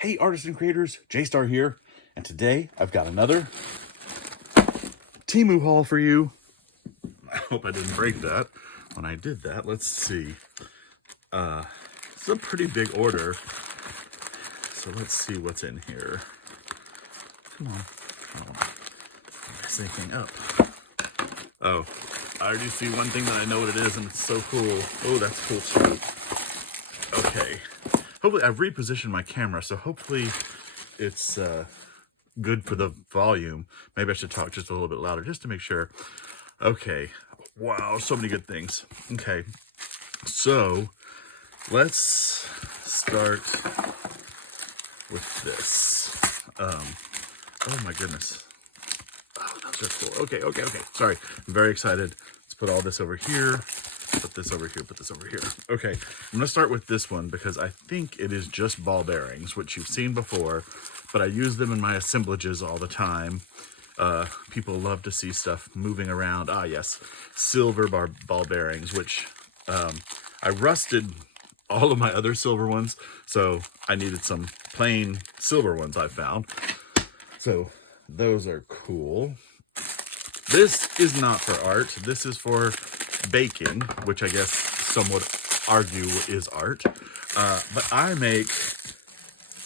Hey artists and creators, J-Star here, and today I've got another Temu haul for you. I hope I didn't break that when I did that. Let's see. It's a pretty big order, so let's see what's in here. Come on. Oh, mess anything up. Oh, I already see one thing that I know what it is, and it's so cool. Oh, that's cool too. Okay. Hopefully, I've repositioned my camera, so hopefully it's good for the volume. Maybe I should talk just a little bit louder just to make sure. Okay. Wow, so many good things. Okay. So, let's start with this. Oh my goodness. Oh, those are cool. Okay. Sorry. I'm very excited. Let's put all this over here. Put this over here, put this over here. Okay, I'm gonna start with this one because I think it is just ball bearings, which you've seen before, but I use them in my assemblages all the time. People love to see stuff moving around. Ah, yes, silver ball bearings, which I rusted all of my other silver ones, so I needed some plain silver ones I found. So those are cool. This is not for art. This is for baking, which I guess some would argue is art. But I make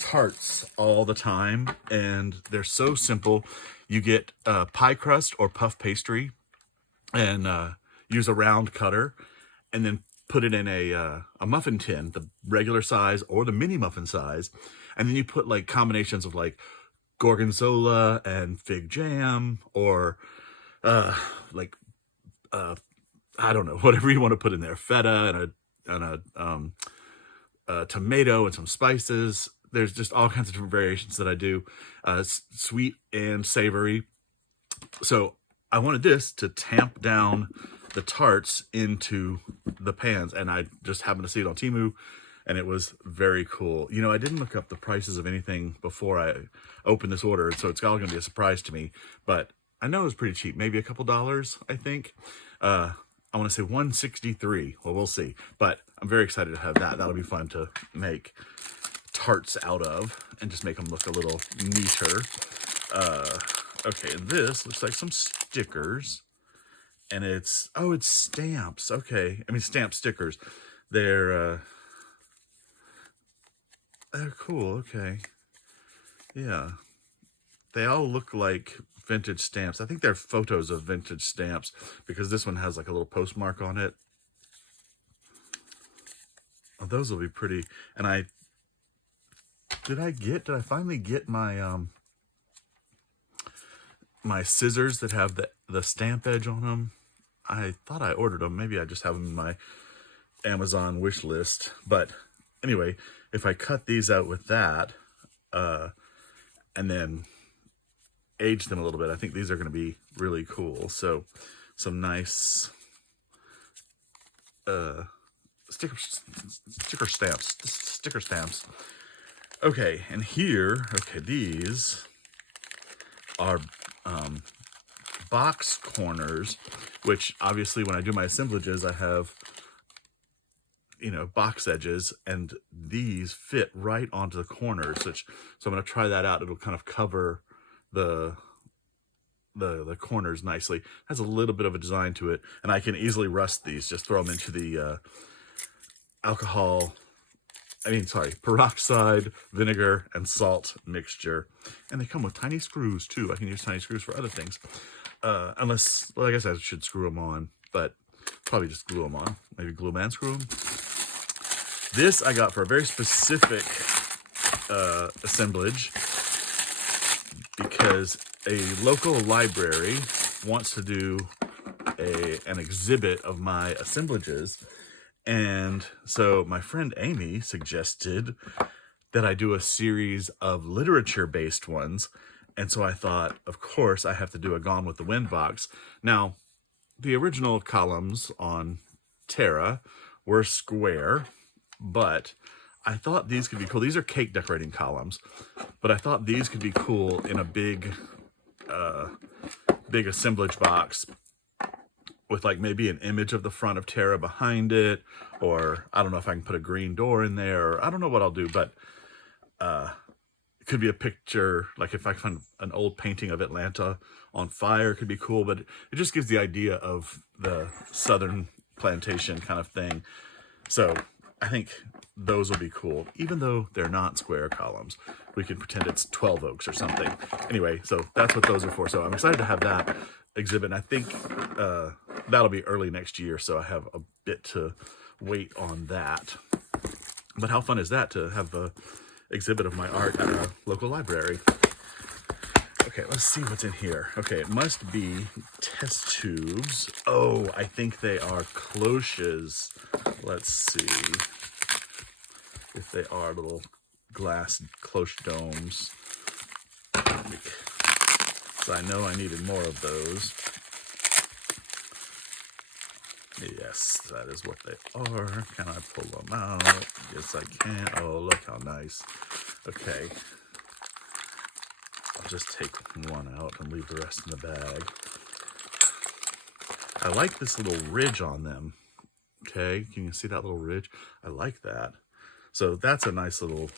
tarts all the time, and they're so simple. You get pie crust or puff pastry, and use a round cutter, and then put it in a muffin tin, the regular size or the mini muffin size, and then you put like combinations of like gorgonzola and fig jam, or I don't know, whatever you want to put in there, feta and a tomato and some spices. There's just all kinds of different variations that I do, sweet and savory. So I wanted this to tamp down the tarts into the pans, and I just happened to see it on Temu, and it was very cool. You know, I didn't look up the prices of anything before I opened this order, so it's all going to be a surprise to me, but I know it was pretty cheap, maybe a couple dollars, I think. I want to say $163. Well, we'll see. But I'm very excited to have that. That'll be fun to make tarts out of and just make them look a little neater. Okay, and this looks like some stickers. And it's stamps. Okay, I mean stamp stickers. They're cool. Okay, yeah. They all look like vintage stamps. I think they're photos of vintage stamps because this one has like a little postmark on it. Oh, those will be pretty. And did I finally get my my scissors that have the stamp edge on them? I thought I ordered them. Maybe I just have them in my Amazon wish list. But anyway, if I cut these out with that, and then age them a little bit, I think these are going to be really cool. So some nice sticker stamps. Okay, and here, okay, these are box corners, which obviously when I do my assemblages, I have, you know, box edges, and these fit right onto the corners, so I'm going to try that out. It'll kind of cover the corners nicely. It has a little bit of a design to it, and I can easily rust these. Just throw them into the peroxide, vinegar, and salt mixture. And they come with tiny screws too. I can use tiny screws for other things. Unless, well, I guess I should screw them on, but probably just glue them on. Maybe glue them and screw them. This I got for a very specific assemblage, because a local library wants to do an exhibit of my assemblages. And so my friend Amy suggested that I do a series of literature-based ones. And so I thought, of course, I have to do a Gone with the Wind box. Now, the original columns on Terra were square, but I thought these could be cool. These are cake decorating columns, but I thought these could be cool in a big assemblage box with like maybe an image of the front of Terra behind it, or I don't know if I can put a green door in there, or I don't know what I'll do, but it could be a picture, like if I find an old painting of Atlanta on fire, it could be cool, but it just gives the idea of the southern plantation kind of thing. So I think those will be cool, even though they're not square columns. We can pretend it's 12 oaks or something. Anyway, so that's what those are for. So I'm excited to have that exhibit. And I think that'll be early next year, so I have a bit to wait on that. But how fun is that to have a exhibit of my art at a local library? Okay, let's see what's in here. Okay, it must be test tubes. Oh, I think they are cloches. Let's see if they are little glass cloche domes. So I know I needed more of those. Yes, that is what they are. Can I pull them out? Yes, I can. Oh, look how nice. Okay. I'll just take one out and leave the rest in the bag. I like this little ridge on them. Okay, can you see that little ridge? I like that. So that's a nice little,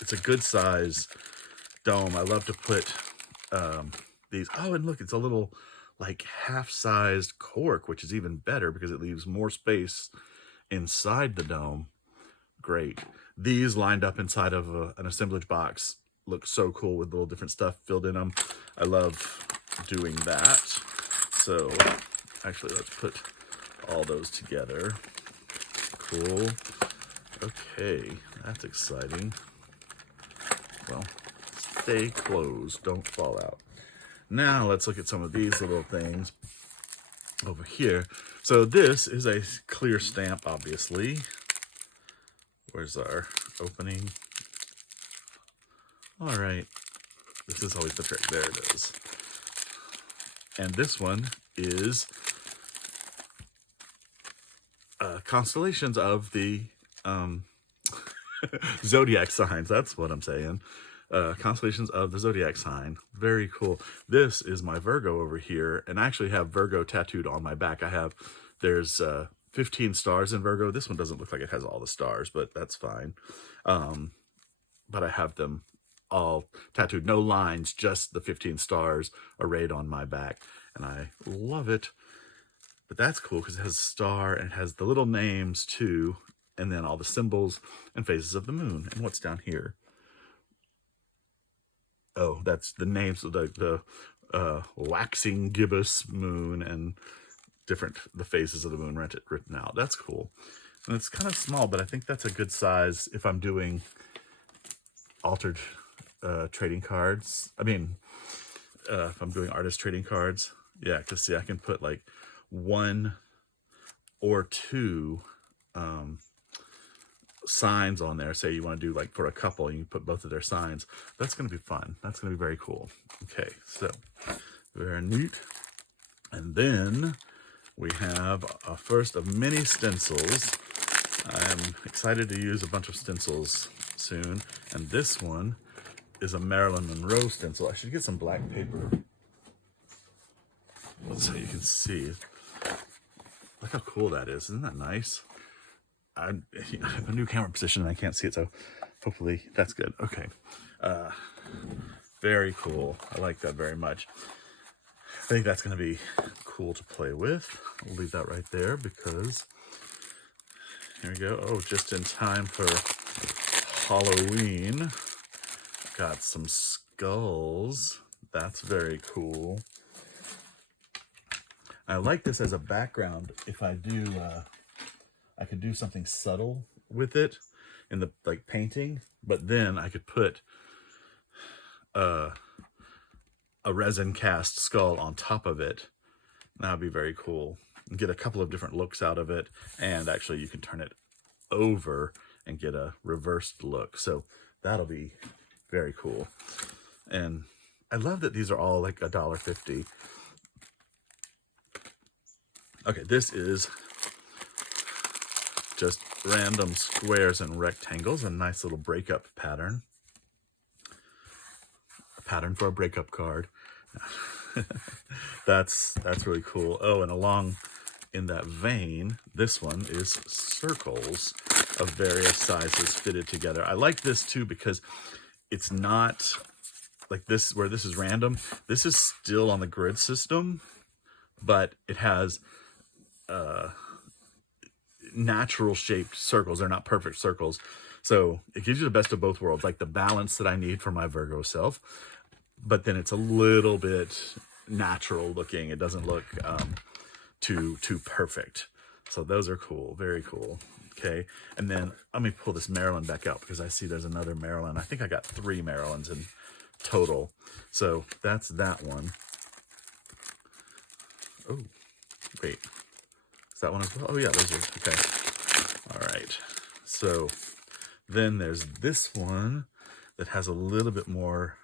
it's a good size dome. I love to put these. Oh, and look, it's a little like half-sized cork, which is even better because it leaves more space inside the dome. Great. These lined up inside of an assemblage box look so cool with little different stuff filled in them. I love doing that. So actually, let's put all those together. Cool. Okay, that's exciting. Well, stay closed, don't fall out. Now let's look at some of these little things over here. So this is a clear stamp, obviously. Where's our opening? All right, this is always the trick. There it is. And this one is constellations of the zodiac signs. That's what I'm saying. Constellations of the zodiac sign. Very cool. This is my Virgo over here, and I actually have Virgo tattooed on my back. There's 15 stars in Virgo. This one doesn't look like it has all the stars, but that's fine. But I have them all tattooed. No lines, just the 15 stars arrayed on my back, and I love it. But that's cool because it has a star and it has the little names too, and then all the symbols and phases of the moon. And what's down here? Oh, that's the names of the waxing gibbous moon and the phases of the moon written out. That's cool. And it's kind of small, but I think that's a good size if I'm doing altered trading cards. I mean, if I'm doing artist trading cards. Yeah, because see, I can put like 1 or 2 signs on there. Say you want to do like for a couple, you can put both of their signs. That's going to be fun. That's going to be very cool. Okay, so very neat. And then we have a first of many stencils. I'm excited to use a bunch of stencils soon. And this one is a Marilyn Monroe stencil. I should get some black paper so you can see. Look how cool that is. Isn't that nice? I have a new camera position and I can't see it, so hopefully that's good. Okay. Very cool. I like that very much. I think that's going to be cool to play with. I'll leave that right there because here we go. Oh, just in time for Halloween. Got some skulls. That's very cool. I like this as a background. If I do, I could do something subtle with it in the like painting, but then I could put a resin cast skull on top of it. That would be very cool. And get a couple of different looks out of it, and actually you can turn it over and get a reversed look. So that'll be very cool. And I love that these are all like $1.50. Okay, this is just random squares and rectangles, a nice little breakup pattern. A pattern for a breakup card. That's really cool. Oh, and along in that vein, this one is circles of various sizes fitted together. I like this too because it's not like this, where this is random. This is still on the grid system, but it has natural shaped circles. They're not perfect circles. So it gives you the best of both worlds, like the balance that I need for my Virgo self, but then it's a little bit natural looking. It doesn't look too perfect. So those are cool, very cool. Okay, and then let me pull this Maryland back out because I see there's another Maryland. I think I got 3 Marylands in total. So that's that one. Oh, wait, is that one as well? Oh yeah, those are, okay. All right, so then there's this one that has a little bit more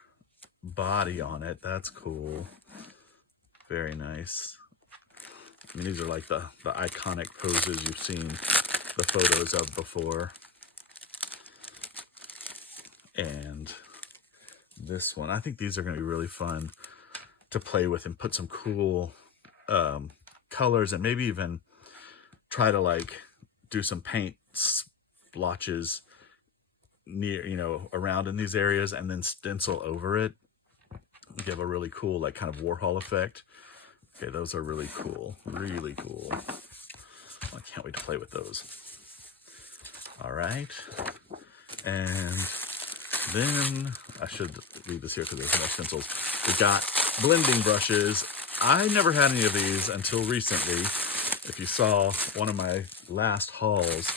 body on it. That's cool. Very nice. I mean, these are like the iconic poses you've seen the photos of before. And this one, I think these are going to be really fun to play with and put some cool colors, and maybe even try to like do some paint splotches near, you know, around in these areas, and then stencil over it. Give a really cool, like, kind of Warhol effect. Okay, those are really cool. Really cool. I can't wait to play with those. All right. And then I should leave this here because there's more stencils. We got blending brushes. I never had any of these until recently. If you saw one of my last hauls,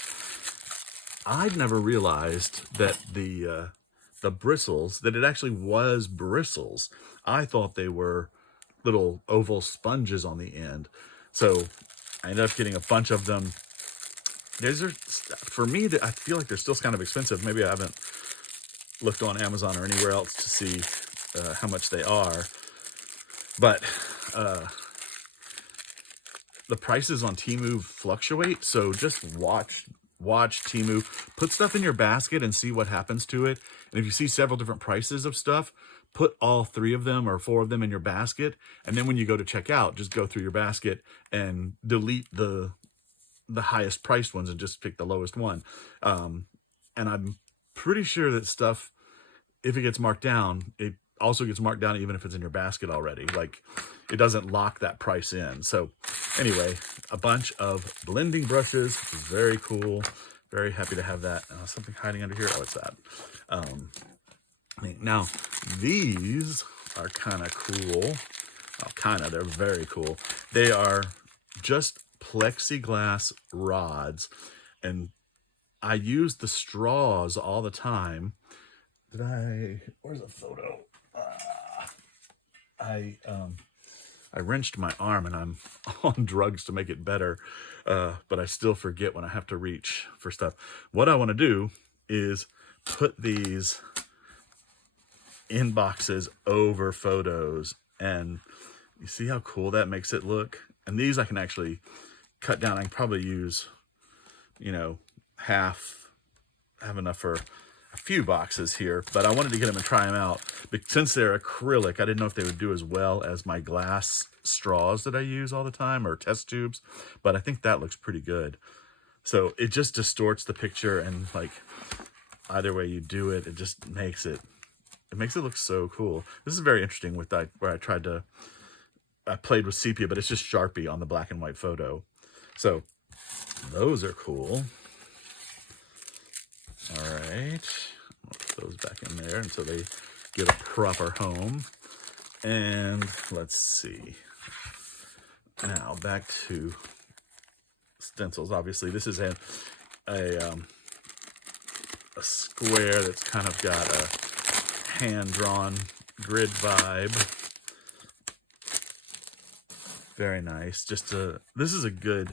I'd never realized that the bristles, that it actually was bristles. I thought they were little oval sponges on the end. So I ended up getting a bunch of them. These are, for me, I feel like they're still kind of expensive. Maybe I haven't looked on Amazon or anywhere else to see how much they are. But the prices on Temu fluctuate. So just watch Temu, put stuff in your basket and see what happens to it. And if you see several different prices of stuff, put all 3 of them or 4 of them in your basket. And then when you go to check out, just go through your basket and delete the highest priced ones and just pick the lowest one. And I'm pretty sure that stuff, if it gets marked down, it also gets marked down even if it's in your basket already. Like, it doesn't lock that price in. So anyway, a bunch of blending brushes. Very cool. Very happy to have that. Something hiding under here. Oh, it's that. Now, these are kind of cool. Oh, kind of. They're very cool. They are just plexiglass rods, and I use the straws all the time. Where's the photo? I wrenched my arm, and I'm on drugs to make it better, but I still forget when I have to reach for stuff. What I want to do is put these in boxes over photos, and you see how cool that makes it look. And these I can actually cut down. I can probably use, you know, have enough for a few boxes here, but I wanted to get them and try them out. But since they're acrylic, I didn't know if they would do as well as my glass straws that I use all the time, or test tubes, but I think that looks pretty good. So it just distorts the picture, and like either way you do it, it just makes it look so cool. This is very interesting with that, where I played with sepia, but it's just Sharpie on the black and white photo. So those are cool. All right, I'll put those back in there until they get a proper home. And let's see. Now back to stencils. Obviously, this is a square that's kind of got a hand-drawn grid vibe. Very nice. This is a good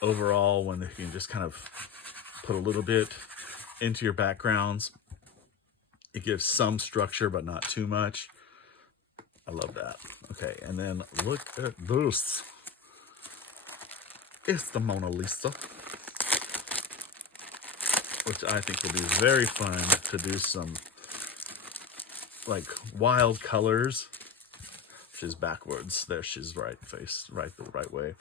overall one that you can just kind of put a little bit into your backgrounds. It gives some structure, but not too much. I love that. Okay, and then look at this. It's the Mona Lisa, which I think will be very fun to do some like wild colors. She's backwards. There, she's right the right way.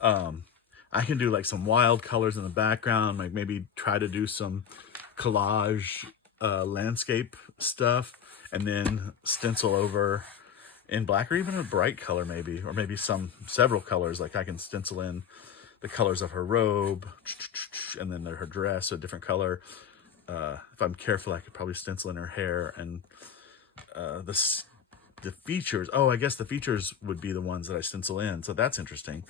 I can do like some wild colors in the background, like maybe try to do some collage landscape stuff and then stencil over in black, or even a bright color maybe, or maybe several colors. Like I can stencil in the colors of her robe and then her dress a different color. If I'm careful, I could probably stencil in her hair and the features. Oh, I guess the features would be the ones that I stencil in. So that's interesting.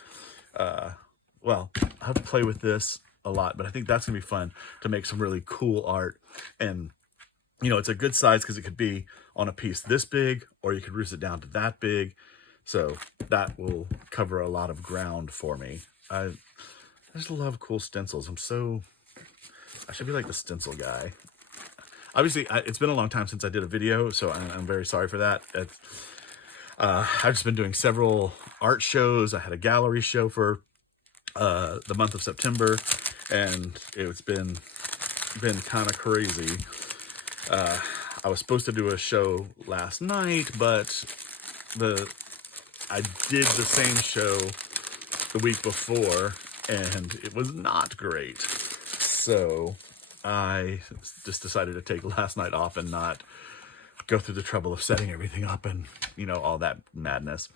Well, I have to play with this a lot, but I think that's gonna be fun to make some really cool art. And you know, it's a good size because it could be on a piece this big, or you could reduce it down to that big. So that will cover a lot of ground for me. I just love cool stencils. I should be like the stencil guy. Obviously, it's been a long time since I did a video, so I'm very sorry for that. I've just been doing several art shows. I had a gallery show for the month of September, and it's been kind of crazy. I was supposed to do a show last night, but I did the same show the week before, and it was not great. So I just decided to take last night off and not go through the trouble of setting everything up and, you know, all that madness.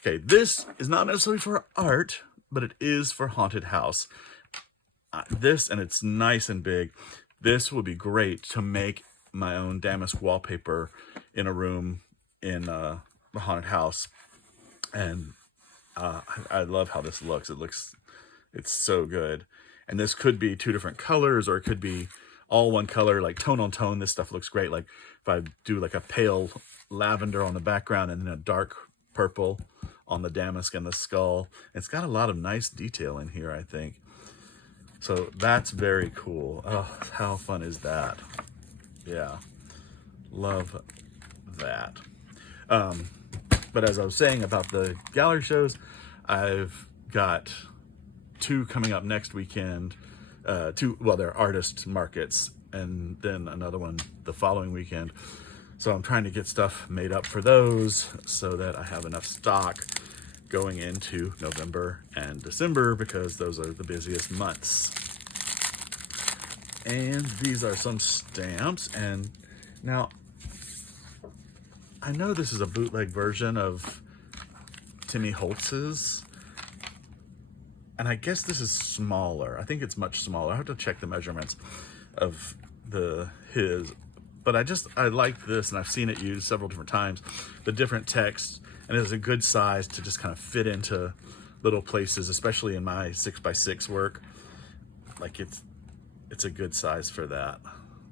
Okay, this is not necessarily for art, but it is for haunted house. This, and it's nice and big. This would be great to make my own damask wallpaper in a room in a haunted house. And I love how this looks. It's so good. And this could be 2 different colors, or it could be all one color, like tone on tone. This stuff looks great. Like if I do like a pale lavender on the background and then a dark purple on the damask and the skull. It's got a lot of nice detail in here, I think. So that's very cool. Oh, how fun is that? Yeah, love that. But as I was saying about the gallery shows, I've got 2 coming up next weekend. 2, well, they're artist markets, and then another one the following weekend. So I'm trying to get stuff made up for those so that I have enough stock going into November and December, because those are the busiest months. And these are some stamps. And now I know this is a bootleg version of Timmy Holtz's, and I guess this is smaller. I think it's much smaller. I have to check the measurements of his, but I like this, and I've seen it used several different times. The different text, and it's a good size to just kind of fit into little places, especially in my 6x6 work. Like it's a good size for that.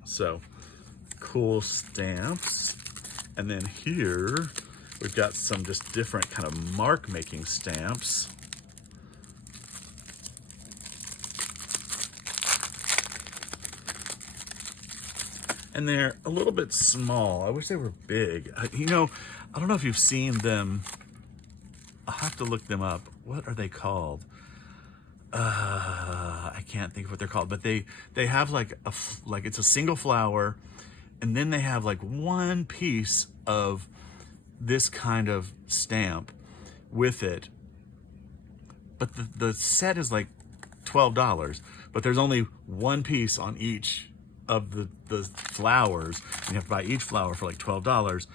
So cool stamps. And then here we've got some just different kind of mark making stamps. And they're a little bit small. I wish they were big. You know, I don't know if you've seen them. I'll have to look them up. What are they called? I can't think of what they're called, but they have like it's a single flower, and then they have like one piece of this kind of stamp with it. But the set is like $12, but there's only one piece on each of the flowers. You have to buy each flower for like $12.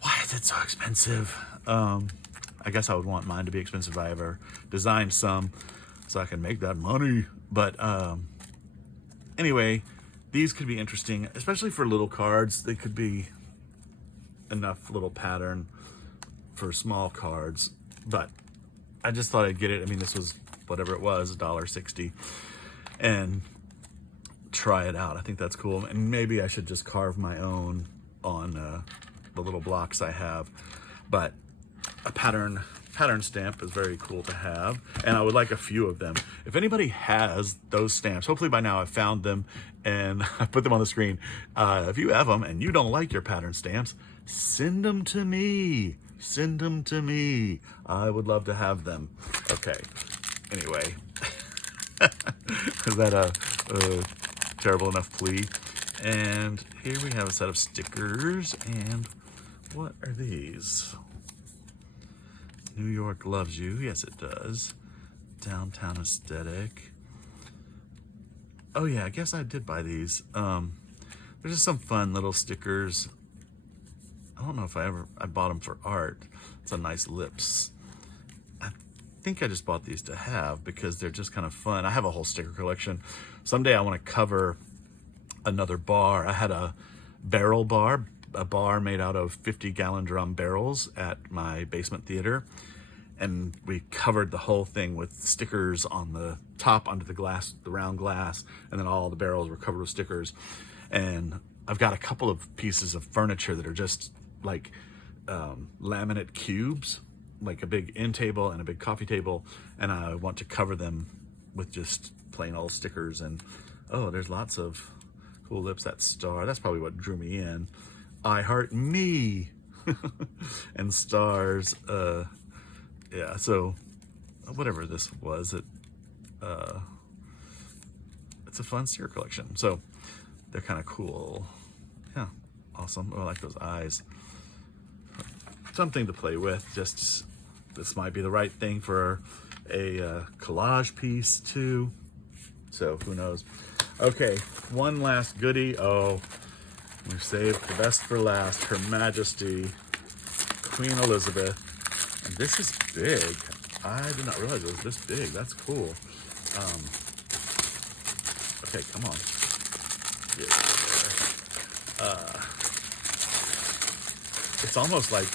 Why is it so expensive? I guess I would want mine to be expensive if I ever designed some, so I can make that money. But anyway, these could be interesting, especially for little cards. They could be enough little pattern for small cards. But I just thought I'd get it. I mean, this was whatever it was, $1.60, and try it out. I think that's cool. And maybe I should just carve my own on the little blocks I have. But a pattern stamp is very cool to have, and I would like a few of them. If anybody has those stamps, hopefully by now I've found them and I put them on the screen. If you have them and you don't like your pattern stamps, send them to me. Send them to me. I would love to have them. Okay. Anyway, is that a terrible enough plea? And here we have a set of stickers. And what are these? New York loves you. Yes, it does. Downtown aesthetic. Oh yeah, I guess I did buy these. There's just some fun little stickers. I don't know if I bought them for art. It's a nice lips. I think I just bought these to have because they're just kind of fun. I have a whole sticker collection. Someday I want to cover another bar. I had a barrel bar, a bar made out of 50-gallon drum barrels at my basement theater. And we covered the whole thing with stickers on the top under the glass, the round glass, and then all the barrels were covered with stickers. And I've got a couple of pieces of furniture that are just like laminate cubes, like a big end table and a big coffee table, and I want to cover them with just plain old stickers. And oh, there's lots of cool lips. That star, that's probably what drew me in. I heart me. And stars. Yeah, so whatever this was, it's a fun sticker collection. So they're kind of cool. Yeah, awesome. Oh, I like those eyes. Something to play with. Just, this might be the right thing for a collage piece too. So who knows? Okay, one last goodie. Oh, we've saved the best for last. Her Majesty, Queen Elizabeth. And this is big. I did not realize it was this big. That's cool. Okay, come on. Get there. It's almost like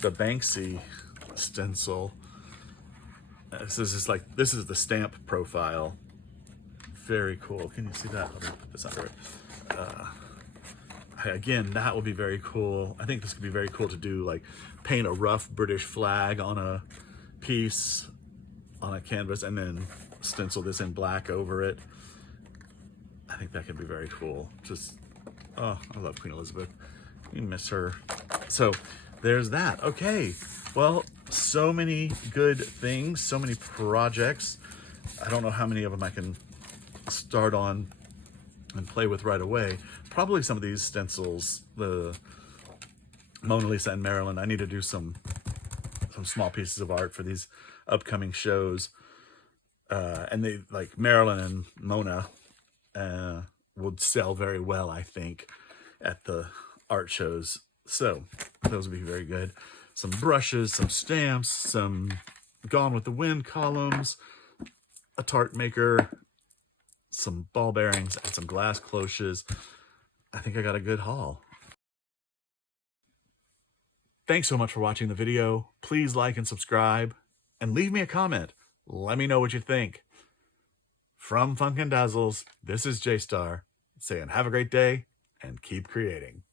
the Banksy stencil. This is the stamp profile. Very cool. Can you see that? Let me put this under it. Again, that will be very cool. I think this could be very cool to do, like paint a rough British flag on a piece, on a canvas, and then stencil this in black over it. I think that could be very cool. Just, oh, I love Queen Elizabeth. We miss her. So there's that. Okay, well, so many good things, so many projects. I don't know how many of them I can start on and play with right away. Probably some of these stencils, the Mona Lisa and Marilyn, I need to do some small pieces of art for these upcoming shows. And they, like Marilyn and Mona, would sell very well, I think, at the art shows. So those would be very good. Some brushes, some stamps, some Gone with the Wind columns, a tart maker, some ball bearings, and some glass cloches. I think I got a good haul. Thanks so much for watching the video. Please like and subscribe, and leave me a comment. Let me know what you think. From Funkin' Dazzles, this is J-Star, saying have a great day and keep creating.